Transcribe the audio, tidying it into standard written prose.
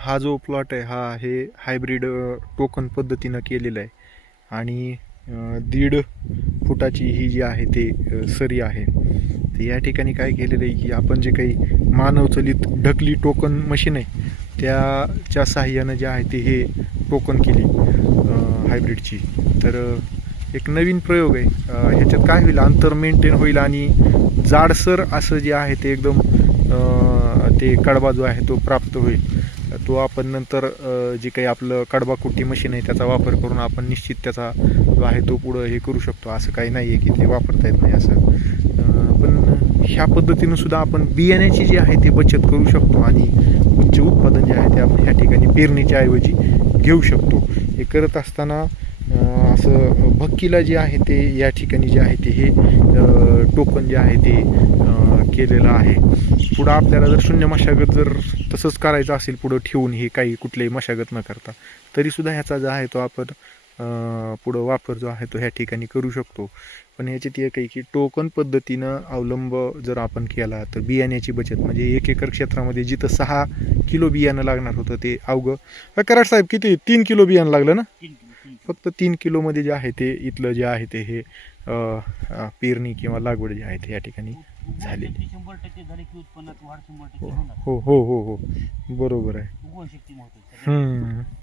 हा जो प्लॉट आहे हे हायब्रिड टोकन पद्धतीनं केलेलं आहे आणि 1.5 फुटाची ही जी आहे ते सरी आहे. तर या ठिकाणी काय केलेलं आहे की आपण जे काही मानवचलित ढकली टोकन मशीन आहे त्याच्या साहाय्यानं जे आहे ते हे टोकन केली हायब्रिडची. तर एक नवीन प्रयोग आहे. ह्याच्यात काय होईल, अंतर मेंटेन होईल आणि जाडसर असं जे आहे ते एकदम ते कडबा जो आहे तो प्राप्त होईल. तो आपण नंतर जे काही आपलं कडबाकुट्टी मशीन आहे त्याचा वापर करून आपण निश्चित त्याचा जो आहे तो पुढं हे करू शकतो. असं काही नाही आहे की ते वापरता येत नाही असं. पण ह्या पद्धतीनं सुद्धा आपण बियाण्याची जी आहे ते बचत करू शकतो आणि उच्च उत्पादन जे आहे ते आपण ह्या ठिकाणी पेरणीच्या ऐवजी घेऊ शकतो. हे करत असताना असं भक्कीला जे आहे ते या ठिकाणी जे आहे ते हे टोकन जे आहे ते केलेलं आहे. पुढं आपल्याला जर शून्य मशागत जर तसंच करायचं असेल पुढं ठेवून हे काही कुठलीही मशागत न करता, तरीसुद्धा ह्याचा जो आहे तो आपण पुढं वापर जो आहे तो ह्या ठिकाणी करू शकतो. पण ह्याच्यात एक आहे की टोकन पद्धतीनं अवलंब जर आपण केला तर बियाण्याची बचत म्हणजे 1 एकर क्षेत्रामध्ये जिथं 6 किलो बियाणं लागणार होतं ते अवघं कराड साहेब किती 3 किलो बियाणं लागलं ना, फक्त 3 किलोमध्ये जे आहे ते इथलं जे आहे ते हे पेरणी किंवा लागवड जी आहे ते या ठिकाणी झाली. 100% झाले की उत्पन्नात वाढ 100% हो होणार. हो हो हो हो बरोबर आहे. उगवण शक्ती महत्वाची.